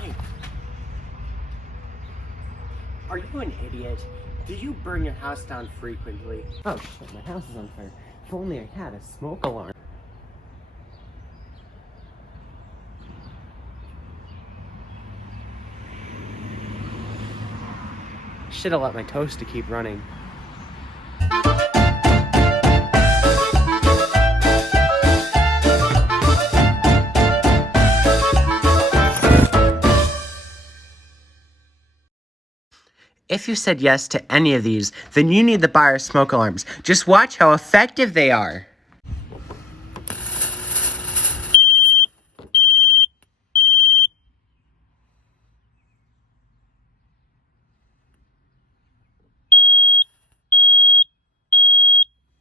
Hey, are you an idiot? Do you burn your house down frequently? Oh shit, my house is on fire. If only I had a smoke alarm. Should have let my toaster keep running. If you said yes to any of these, then you need to buy our smoke alarms. Just watch how effective they are.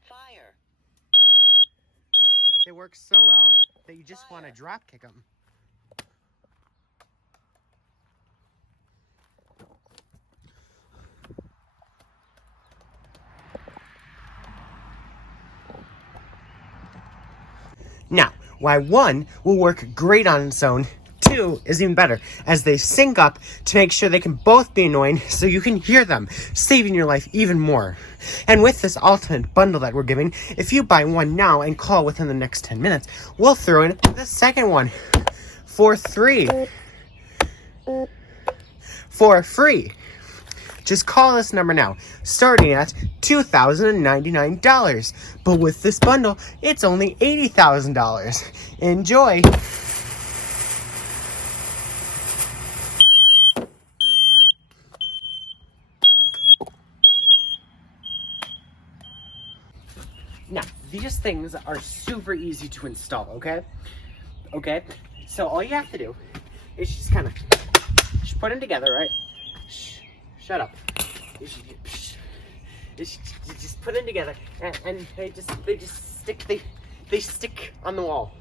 Fire. They work so well that you just want to drop kick them. Now, why 1 will work great on its own, 2 is even better, as they sync up to make sure they can both be annoying so you can hear them, saving your life even more. And with this ultimate bundle that we're giving, if you buy one now and call within the next 10 minutes, we'll throw in the second one for free. For free. Just call this number now, starting at $2,099. But with this bundle, it's only $80,000. Enjoy! Now, these things are super easy to install, okay? Okay? So all you have to do is just kind of put them together, right? Shut up. You just put them together, and they just stick on the wall.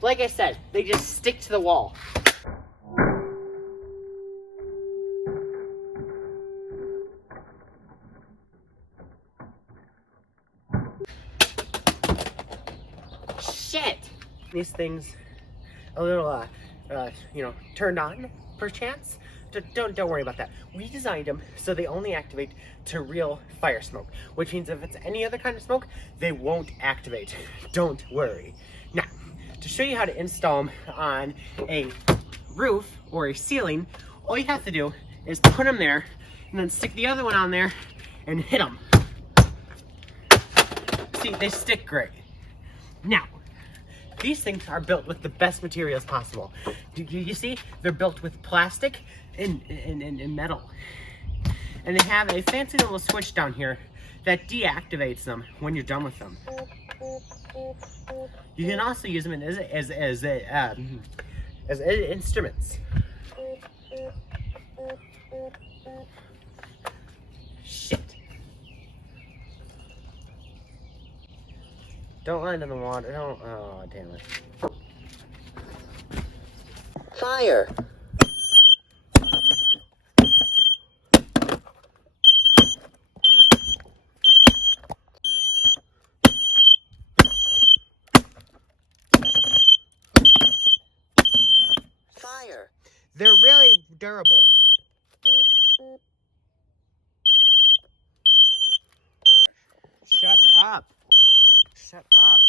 Like I said, they just stick to the wall. Shit! These things a little, turned on, perchance. Don't worry about that. We designed them so they only activate to real fire smoke, which means if it's any other kind of smoke, they won't activate. Don't worry. Now, to show you how to install them on a roof or a ceiling, all you have to do is put them there and then stick the other one on there and hit them. See, they stick great. Now, these things are built with the best materials possible. Do you see? They're built with plastic and metal. And they have a fancy little switch down here that deactivates them when you're done with them. You can also use them as instruments. Shit. Don't land in the water. Don't. Oh, damn it. Fire. Fire. They're really durable. Shut up. Shut up.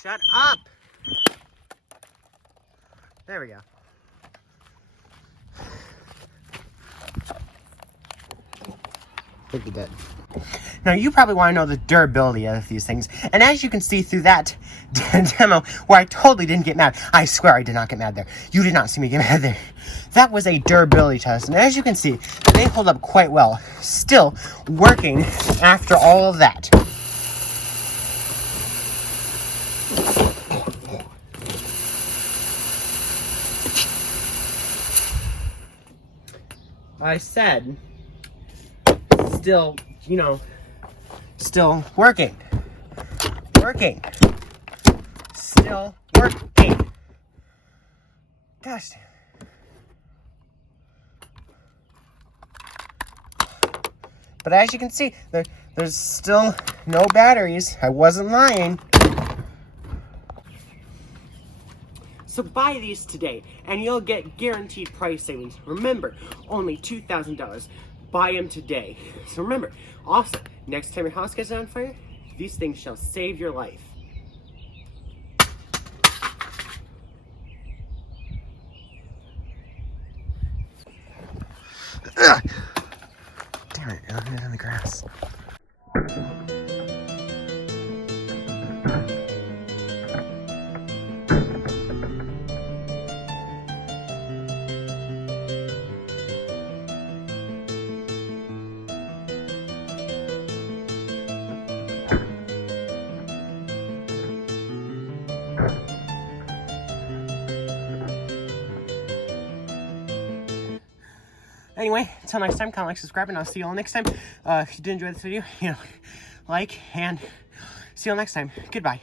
Shut up. There we go. Think you did. Now, you probably want to know the durability of these things. And as you can see through that demo, where I totally didn't get mad. I swear I did not get mad there. You did not see me get mad there. That was a durability test. And as you can see, they hold up quite well. Still working after all of that. I said, still, still working. still working. Gosh damn. But as you can see, there's still no batteries. I wasn't lying. So buy these today, and you'll get guaranteed price savings. Remember, only $2,000. Buy them today. So remember, also, next time your house gets on fire, these things shall save your life. Ugh. Damn it, I landed on the grass. Anyway, until next time, comment, like, subscribe, and I'll see you all next time. If you did enjoy this video, like, and see you all next time. Goodbye.